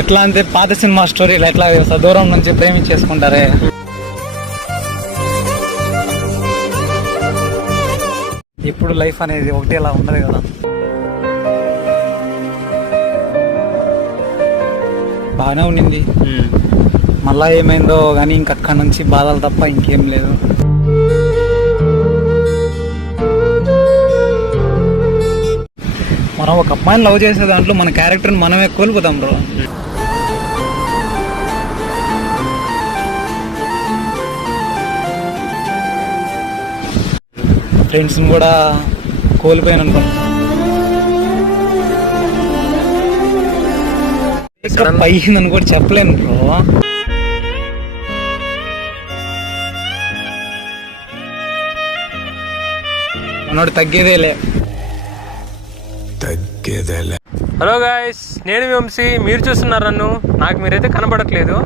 ఎట్లా అంటే పాత సినిమా స్టోరీలు ఎట్లా దూరం నుంచి ప్రేమించేసుకుంటారే. ఇప్పుడు లైఫ్ అనేది ఒకటేలా ఉండదు కదా. బాగానే ఉండింది, మళ్ళా ఏమైందో కానీ ఇంకక్కడ నుంచి బాధలు తప్ప ఇంకేం లేదు. మనం ఒక అమ్మాయిని లవ్ చేసే దాంట్లో మన క్యారెక్టర్ని మనమే కోల్పోతాం బ్రో. ఫ్రెండ్స్ని కూడా కోల్పోయాను అనుకోండి. పైందని కూడా చెప్పలేను బ్రో. మనోడు తగ్గేదేలే. హలో గాయస్, నేను మీ వంశీ, మీరు చూస్తున్నారు నన్ను. నాకు మీరైతే కనబడట్లేదు.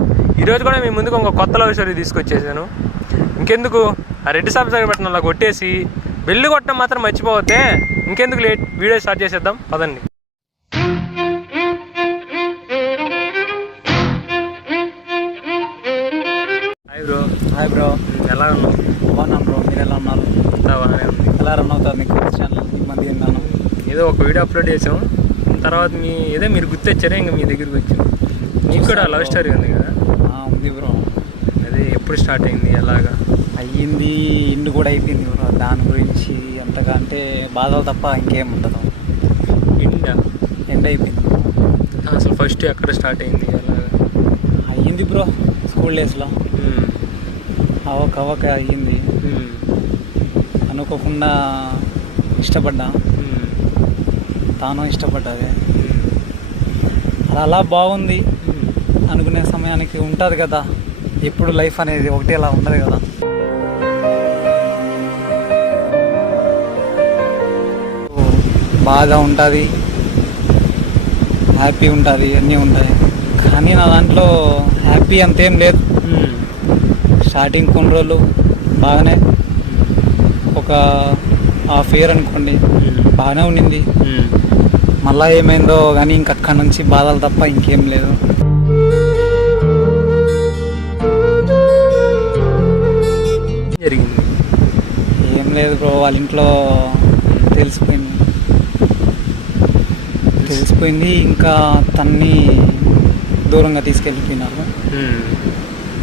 ఈరోజు కూడా మీ ముందుకు ఒక కొత్త లవ్ స్టోరీ తీసుకొచ్చేసాను. ఇంకెందుకు ఆ రెడ్ సబ్స్క్రైబ్ బటన్ అలా కొట్టేసి బెల్లు కొట్టడం మాత్రం మర్చిపోతే ఇంకెందుకు లేట్, వీడియో స్టార్ట్ చేసేద్దాం పదండి. Hi bro. హాయ్ బ్రో, ఎలా ఉన్నావు? బాగున్నాను బ్రో, మీరు ఎలా ఉన్నారు? బాగానే ఉంది. ఎలా రన్ అవుతుంది నీకు ఛానల్? ఈ మధ్య విన్నాను ఏదో ఒక వీడియో అప్లోడ్ చేసాం, తర్వాత మీరు గుర్తొచ్చారే ఇంకా మీ దగ్గరికి వచ్చాం. నీకు కూడా లవ్ స్టోరీ ఉంది కదా? ఉంది బ్రో. అదే ఎప్పుడు స్టార్ట్ అయింది, ఎలాగా అయ్యింది? ఎండు కూడా అయిపోయింది బ్రో. దాని గురించి అంతగా అంటే బాధలు తప్ప ఇంకేం ఉండదు. ఎండ్ అయిపోయింది. అసలు ఫస్ట్ ఎక్కడ స్టార్ట్ అయింది, ఎలాగా అయ్యింది బ్రో? స్కూల్ డేస్లో అవక అయ్యింది. అనుకోకుండా ఇష్టపడ్డా, తాను ఇష్టపడ్డది. అలా బాగుంది అనుకునే సమయానికి ఉంటుంది కదా, ఎప్పుడు లైఫ్ అనేది ఒకటేలా ఉండదు కదా. బాధ ఉంటుంది, హ్యాపీ ఉంటుంది, అన్నీ ఉంటాయి. కానీ నా దాంట్లో హ్యాపీ అంతేం లేదు. స్టార్టింగ్ కొన్ని రోజులు బాగానే, ఒక హాఫ్ ఇయర్ అనుకోండి, బాగానే ఉండింది. మళ్ళా ఏమైందో కానీ ఇంకక్కడ నుంచి బాధలు తప్ప ఇంకేం లేదు. జరిగింది ఏం లేదు బ్రో, వాళ్ళ ఇంట్లో తెలిసిపోయింది. ఇంకా తన్ని దూరంగా తీసుకెళ్ళిపోయినారు.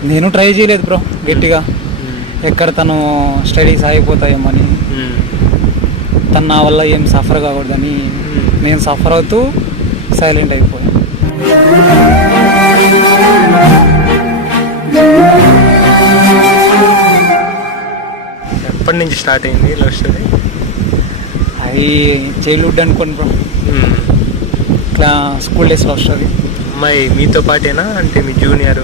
నేను ట్రై చేయలేదు బ్రో గట్టిగా, ఎక్కడ తను స్టడీస్ ఆగిపోతాయేమని. తను నా వల్ల ఏం సఫర్ కాకూడదని నేను సఫర్ అవుతూ సైలెంట్ అయిపోయాను. ఎప్పటి నుంచి స్టార్ట్ అయింది లవ్ స్టోరీ? అది చైల్డ్హుడ్ అనుకోండి బ్రో. ఇట్లా స్కూల్ డేస్ లవ్ స్టోరీ. అమ్మాయి మీతో పాటేనా, అంటే మీ జూనియరా?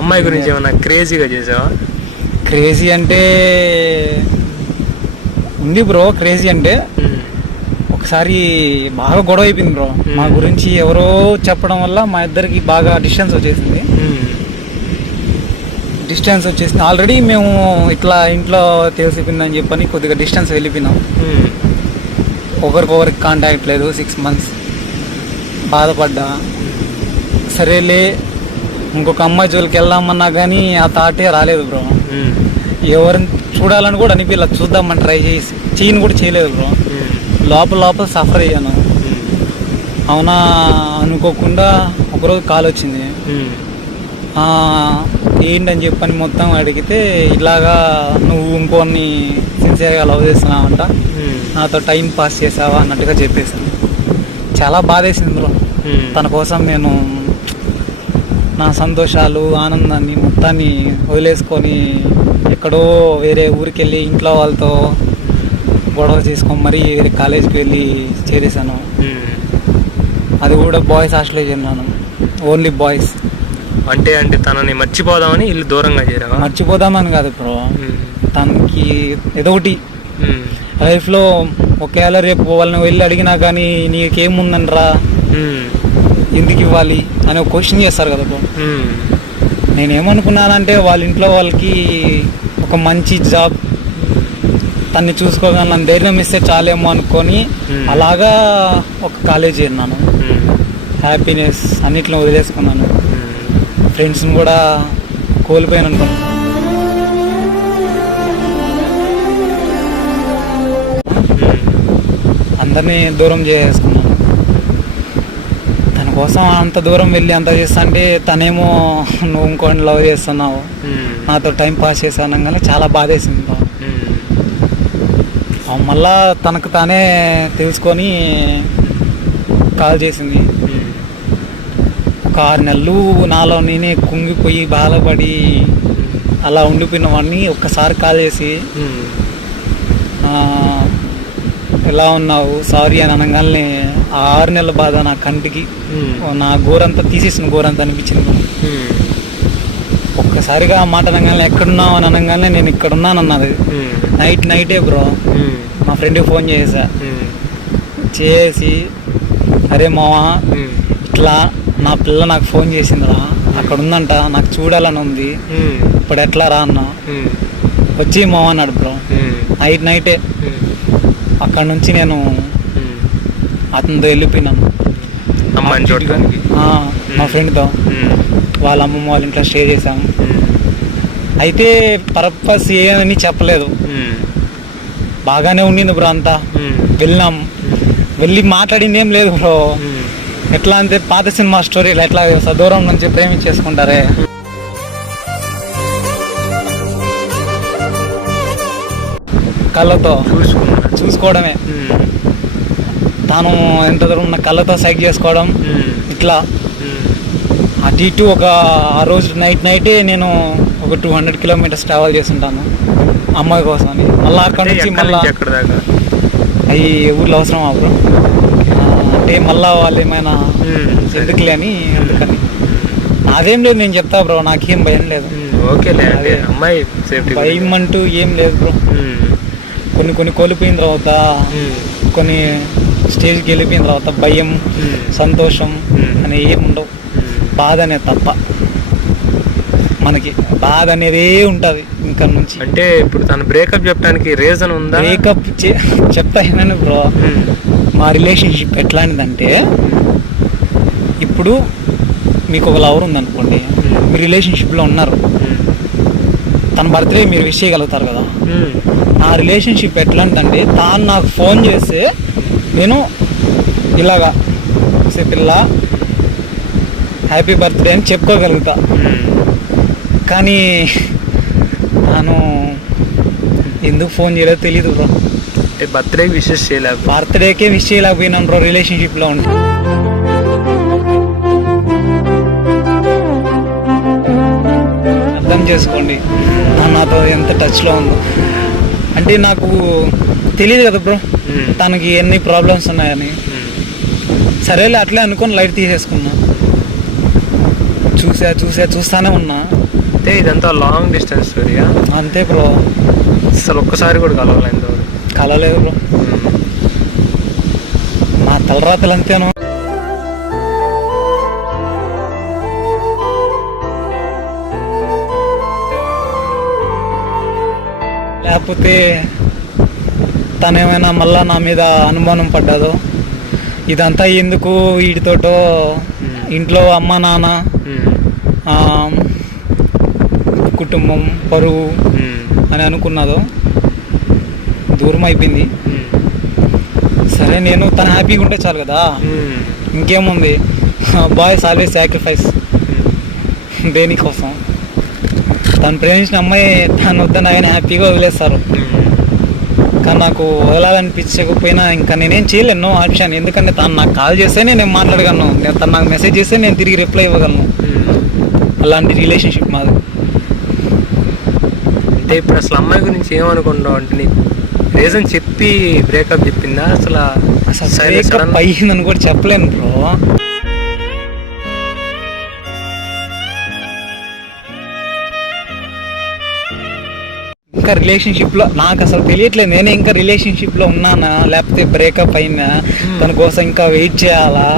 అమ్మాయి గురించి ఏమన్నా క్రేజీగా చేసావా? క్రేజీ అంటే ఉంది బ్రో. క్రేజీ అంటే ఒకసారి బాగా గొడవ అయిపోయింది బ్రో. మా గురించి ఎవరో చెప్పడం వల్ల మా ఇద్దరికి బాగా డిస్టెన్స్ వచ్చేసింది. ఆల్రెడీ మేము ఇట్లా ఇంట్లో తెలిసిపోయిందని చెప్పని కొద్దిగా డిస్టెన్స్ వెళ్ళిపోయినాం. ఒకరికొకరికి కాంటాక్ట్ లేదు. 6 months బాధపడ్డా. సరేలే ఇంకొక అమ్మాయి జోలికి వెళ్దామన్నా కానీ ఆ థాటే రాలేదు బ్రో. ఎవరిని చూడాలని కూడా అనిపించలేదు. చూద్దామని ట్రై చేయని కూడా చేయలేదు బ్రో. లోపల సఫర్ అయ్యాను. అవునా అనుకోకుండా ఒకరోజు కాల్ వచ్చింది. ఏంటని చెప్పని మొత్తం అడిగితే ఇలాగా నువ్వు ఇంకోని సిన్సియర్గా లవ్ చేస్తున్నావంట, నాతో టైం పాస్ చేసావా అన్నట్టుగా చెప్పేసాను. చాలా బాధేసింది బ్రో. తన కోసం నేను నా సంతోషాలు, ఆనందాన్ని మొత్తాన్ని వదిలేసుకొని ఎక్కడో వేరే ఊరికి వెళ్ళి ఇంట్లో వాళ్ళతో గొడవ చేసుకొని మరీ వేరే కాలేజీకి వెళ్ళి చేరేసాను. అది కూడా బాయ్స్ హాస్టల్లో చేరినాను. Only boys. అంటే తనని మర్చిపోదామని ఇల్లు దూరంగా చేరావా? మర్చిపోదామని కాదు బ్రో, తనకి ఏదో ఒకటి లైఫ్లో ఒకవేళ రేపు వాళ్ళని వెళ్ళి అడిగినా కానీ నీకేముందని రా, ఎందుకు ఇవ్వాలి అని ఒక క్వశ్చన్ చేస్తారు కదా బ్రో. నేనేమనుకున్నానంటే వాళ్ళ ఇంట్లో వాళ్ళకి ఒక మంచి జాబ్ తన్ని చూసుకోగలను ధైర్యం ఇస్తే చాలేమో అనుకొని అలాగా ఒక కాలేజ్ చేరినాను. హ్యాపీనెస్ అన్నిట్లో వదిలేసుకున్నాను. ఫ్రెండ్స్ని కూడా కోల్పోయాను అనుకున్నాను. అందరినీ దూరం చేసేసుకున్నాను. తన కోసం అంత దూరం వెళ్ళి అంత చేస్తా అంటే తనేమో నువ్వు ఇంకోటి లవ్ చేస్తున్నావు, నాతో టైం పాస్ చేశాను కానీ చాలా బాధేసింది. మళ్ళా తనకు తానే తెలుసుకొని కాల్ చేసింది. ఒక 6 నెలలు నాలో నేనే కుంగిపోయి బాధపడి అలా ఉండిపోయిన వాడిని ఒక్కసారి కాల్ చేసి ఎలా ఉన్నావు సారీ అని అనగానే ఆ 6 నెలల బాధ నా కంటికి నా గోరంతా తీసేసిన గోరంతా అనిపించింది. ఒక్కసారిగా ఆ మాట అనగానే ఎక్కడున్నావు అని అనగానే నేను ఇక్కడ ఉన్నాను అన్నది. నైటే బ్రో మా ఫ్రెండ్కి ఫోన్ చేసి అరే మావా ఇట్లా నా పిల్ల నాకు ఫోన్ చేసిందిరా, అక్కడ ఉందంట, నాకు చూడాలని ఉంది, ఇప్పుడు ఎట్లా రా అన్న, వచ్చి మావా అన్నాడు బ్రో. నైటే అక్కడ నుంచి నేను అతనితో వెళ్ళిపోయినాను మా ఫ్రెండ్తో. వాళ్ళ అమ్మమ్మ వాళ్ళ ఇంట్లో స్టే చేసాము. అయితే పర్పస్ ఏమని చెప్పలేదు, బాగానే ఉండింది బ్రో. అంతా వెళ్ళినాం, వెళ్ళి మాట్లాడింది ఏం లేదు బ్రో. ఎట్లా అంటే పాత సినిమా స్టోరీలు ఎట్లా దూరం నుంచి ప్రేమించేసుకుంటారే, కళ్ళతో చూసుకోవడమే. తాను ఎంత దూరం ఉన్న కళ్ళతో సైక్ చేసుకోవడం, ఇట్లా అటు ఇటు ఒక ఆ రోజు నైటే నేను ఒక 200 కిలోమీటర్స్ ట్రావెల్ చేస్తుంటాను అమ్మాయి కోసం అని. మళ్ళీ అక్కడ నుంచి మళ్ళీ అవి ఊర్లో అవసరం అప్పుడు అంటే మళ్ళా వాళ్ళు ఏమైనా ఎందుకులే అని అందుకని నాదేం లేదు, నేను చెప్తా బ్రో, నాకేం భయం లేదు. భయం అంటూ ఏం లేదు బ్రో. కొన్ని కోల్పోయిన తర్వాత కొన్ని స్టేజ్కి వెళ్ళిపోయిన తర్వాత భయం సంతోషం అని ఏం ఉండవు. బాధ అనేది తప్ప మనకి బాధ అనేది ఉంటుంది ఇంకా నుంచి. అంటే ఇప్పుడు తను బ్రేకప్ చెప్పడానికి రీజన్ ఉందా? బ్రేకప్ చెప్తా ఏమైనా బ్రో, మా రిలేషన్షిప్ ఎట్లాంటిదంటే ఇప్పుడు మీకు ఒక లవర్ ఉందనుకోండి, మీ రిలేషన్షిప్లో ఉన్నారు, తన బర్త్డే మీరు విష్ చేయగలుగుతారు కదా. నా రిలేషన్షిప్ ఎట్లాంటిదంటే తాను నాకు ఫోన్ చేస్తే నేను ఇలాగా పిల్ల హ్యాపీ బర్త్డే అని చెప్పుకోగలుగుతా. కానీ తాను ఎందుకు ఫోన్ చేయలేదో తెలీదు బ్రో. బర్త్డేకి విషెస్ చేయలేదు, బర్త్డేకే విష్ చేయలేకపోయినాను బ్రో రిలేషన్షిప్లో ఉంటే. అర్థం చేసుకోండి నాతో ఎంత టచ్లో ఉందో. అంటే నాకు తెలియదు కదా బ్రో తనకి ఎన్ని ప్రాబ్లమ్స్ ఉన్నాయని. సరేలే అట్లే అనుకొని లైట్ తీసేసుకున్నా. చూస్తానే ఉన్నా. అంటే ఇదంతా లాంగ్ డిస్టెన్స్ స్టోరీయా? అంతే బ్రో. అసలు ఒక్కసారి కూడా కలవలేదు బ్రో. నా తలరాతలు అంతేను. లేకపోతే తనేమైనా మళ్ళా నా మీద అనుమానం పడ్డాదో, ఇదంతా ఎందుకు వీటితోటో ఇంట్లో అమ్మ నాన్న కుటుంబం పరువు అని అనుకున్నదో దూరం అయిపోయింది. సరే నేను తను హ్యాపీగా ఉంటే చాలు కదా, ఇంకేముంది. బాయ్స్ ఆల్వేస్ సాక్రిఫైస్ దేనికోసం. తను ప్రేమించిన అమ్మాయి తను వద్దని ఆయన హ్యాపీగా వదిలేస్తారు. కానీ నాకు వదలాలనిపించకపోయినా ఇంకా నేనేం చేయలేను ఆప్షన్. ఎందుకంటే తను నాకు కాల్ చేస్తే నేను మాట్లాడగలను, తను నాకు మెసేజ్ చేస్తే నేను తిరిగి రిప్లై ఇవ్వగలను. అలాంటి రిలేషన్షిప్ మాది. అంటే ఇప్పుడు అసలు అమ్మాయి గురించి ఏమనుకుంటావు? అంటే నీకు రీజన్ చెప్పి బ్రేకప్ చెప్పిందా? అసలు బ్రేకప్ అయ్యిందని కూడా చెప్పలేను బ్రో. ఇంకా రిలేషన్షిప్లో నాకు అసలు తెలియట్లేదు నేనే ఇంకా రిలేషన్షిప్లో ఉన్నానా లేకపోతే బ్రేకప్ అయినా, తన కోసం ఇంకా వెయిట్ చేయాలా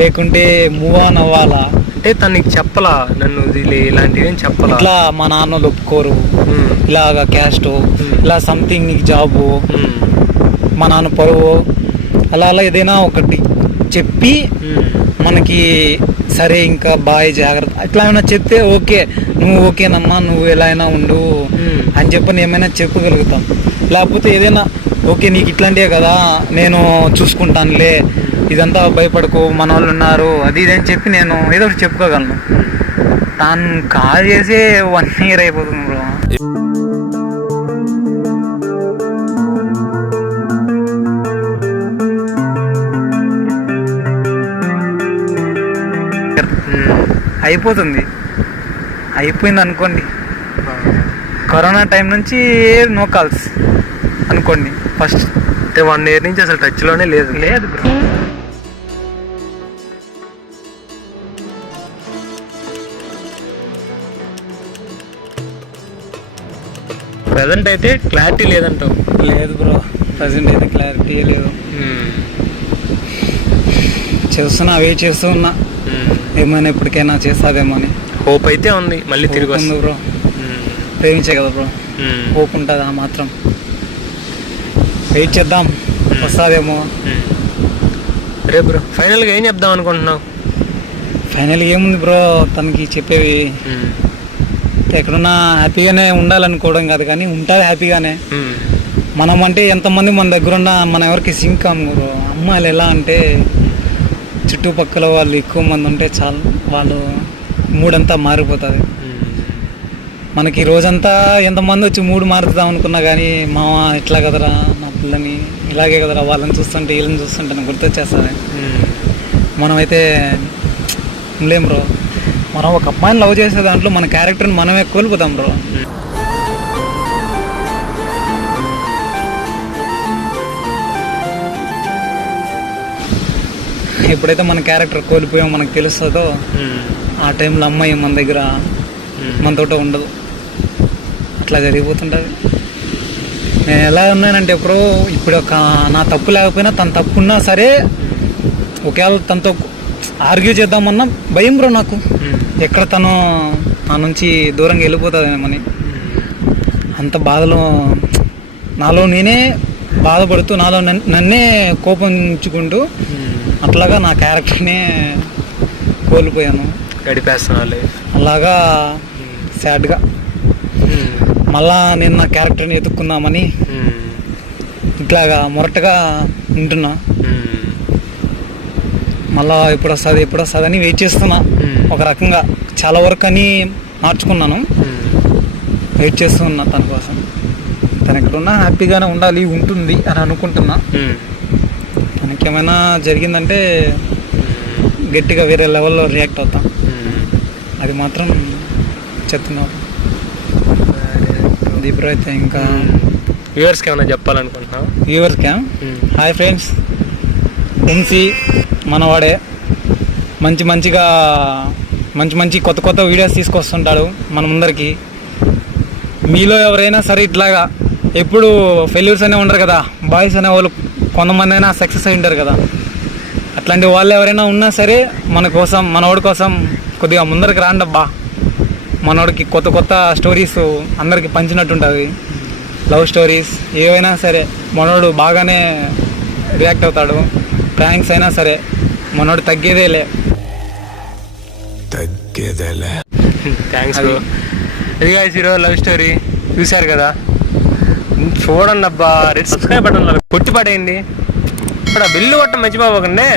లేకుంటే మూవ్ ఆన్ అవ్వాలా. అంటే తనకి చెప్పలా నన్ను ఇలాంటివి ఏం చెప్పాలా? ఇట్లా మా నాన్న ఒప్పుకోరు, ఇలాగా క్యాస్ట్ ఇలా సంథింగ్ నీకు జాబు, మా నాన్న పరువు, అలా ఏదైనా ఒకటి చెప్పి మనకి సరే ఇంకా బాయ్ జాగ్రత్త ఇట్లా ఏమైనా చెప్తే ఓకే, నువ్వు ఓకేనమ్మా, నువ్వు ఎలా అయినా ఉండు అని చెప్పని ఏమైనా చెప్పగలుగుతాం. లేకపోతే ఏదైనా ఓకే నీకు ఇట్లాంటివే కదా, నేను చూసుకుంటానులే, ఇదంతా భయపడకు, మన వాళ్ళు ఉన్నారు, అది ఇది అని చెప్పి నేను ఏదో ఒకటి చెప్పుకోగలను. తాను కాల్ చేసి 1 year అయిపోతుంది బ్రో. అయిపోయింది అనుకోండి. కరోనా టైం నుంచి నో కాల్స్ అనుకోండి. ఫస్ట్ 1 year నుంచి అసలు టచ్లోనే లేదు బ్రో. ప్రజెంట్ అయితే క్లారిటీ లేదంటావు? లేదు బ్రో, ప్రజెంట్ అయితే క్లారిటీ లేదు. వెయిట్ చేస్తూ ఉన్నా, ఏమైనా ఎప్పటికైనా చేస్తాదేమో అని. హోప్ అయితే ఉంది, మళ్ళీ తిరిగి వస్తుంది బ్రో. ప్రేమించే కదా బ్రో, హోప్ ఉంటుంది ఆ మాత్రం. వెయిట్ చేద్దాం, వస్తుందేమో. రే బ్రో, ఫైనల్గా ఏం చెప్దాం అనుకుంటున్నావు? ఫైనల్గా ఏముంది బ్రో, తనకి చెప్పేవి ఎక్కడున్నా హ్యాపీగానే ఉండాలనుకోవడం కాదు, కానీ ఉంటుంది హ్యాపీగానే. మనం అంటే ఎంతమంది మన దగ్గర ఉన్న మనం ఎవరికి సింక్ అమ్ము బ్రో. అమ్మాయిలు ఎలా అంటే చుట్టుపక్కల వాళ్ళు ఎక్కువ మంది ఉంటే చాలు, వాళ్ళు మూడంతా మారిపోతుంది. మనకి రోజంతా ఎంతమంది వచ్చి మూడు మారుద్దాం అనుకున్నా కానీ మామ ఇట్లా కదరా నా పిల్లని, ఇలాగే కదరా వాళ్ళని చూస్తుంటే వీళ్ళని చూస్తుంటే నాకు గుర్తొచ్చేస్తుంది. మనమైతే లేం బ్రో. మనం ఒక అమ్మాయిని లవ్ చేసే దాంట్లో మన క్యారెక్టర్ని మనమే కోల్పోతాం బ్రో. ఎప్పుడైతే మన క్యారెక్టర్ కోల్పోయామో మనకు తెలుస్తుందో ఆ టైంలో అమ్మాయి మన దగ్గర మనతోట ఉండదు. అట్లా జరిగిపోతుంటుంది. నేను ఎలా ఉన్నానంటే ఇప్పుడు ఒక నా తప్పు లేకపోయినా తన తప్పు ఉన్నా సరే, ఒకవేళ తనతో ఆర్గ్యూ చేద్దామన్నా భయం బ్రో నాకు. ఎక్కడ తను నా నుంచి దూరంగా వెళ్ళిపోతుందేమని అంత బాధలో, నాలో నేనే బాధపడుతూ నాలో నన్నే కోపించుకుంటూ అట్లాగా నా క్యారెక్టర్నే కోల్పోయాను, గడిపేస్తున్నాను అలాగా సాడ్గా. మళ్ళా నేను నా క్యారెక్టర్ని ఎత్తుక్కుందామని ఇట్లాగా మొరటగా ఉంటున్నా. మళ్ళా ఎప్పుడు వస్తుంది అని వెయిట్ చేస్తున్నా. ఒక రకంగా చాలా వరకు అని మార్చుకున్నాను, వెయిట్ చేస్తున్నా తన కోసం. తను ఎక్కడున్నా హ్యాపీగానే ఉండాలి, ఉంటుంది అని అనుకుంటున్నా. తనకేమైనా జరిగిందంటే గట్టిగా వేరే లెవెల్లో రియాక్ట్ అవుతాం, అది మాత్రం చెప్తున్నాను. దీప్రో అయితే ఇంకా వ్యూవర్స్కి ఏమైనా చెప్పాలనుకుంటున్నావు? వ్యూవర్స్కా? హాయ్ ఫ్రెండ్స్, వంశీ మనవాడే మంచి కొత్త వీడియోస్ తీసుకొస్తుంటాడు మన ముందరికి. మీలో ఎవరైనా సరే ఇట్లాగా ఎప్పుడు ఫెయిల్యూర్స్ అనే ఉండరు కదా, బాయ్స్ అనే వాళ్ళు కొంతమంది అయినా సక్సెస్ అయి ఉంటారు కదా. అట్లాంటి వాళ్ళు ఎవరైనా ఉన్నా సరే మనవాడి కోసం కొద్దిగా ముందరికి రాండబ్బా. మనవాడికి కొత్త స్టోరీస్ అందరికి పంచినట్టు ఉంటుంది, లవ్ స్టోరీస్ ఏవైనా సరే మనోడు బాగానే రియాక్ట్ అవుతాడు. ప్రాంక్స్ అయినా సరే మనోడు తగ్గేదేలే. Thanks bro. అది గాయ్స్, ఈరోజు లవ్ స్టోరీ చూశారు కదా, చూడండి అబ్బా. రెడ్ సబ్స్క్రైబ్ బటన్ కొట్టి పడేయండి. ఇప్పుడు ఆ బిల్లు కొట్టం మర్చిపోకండి.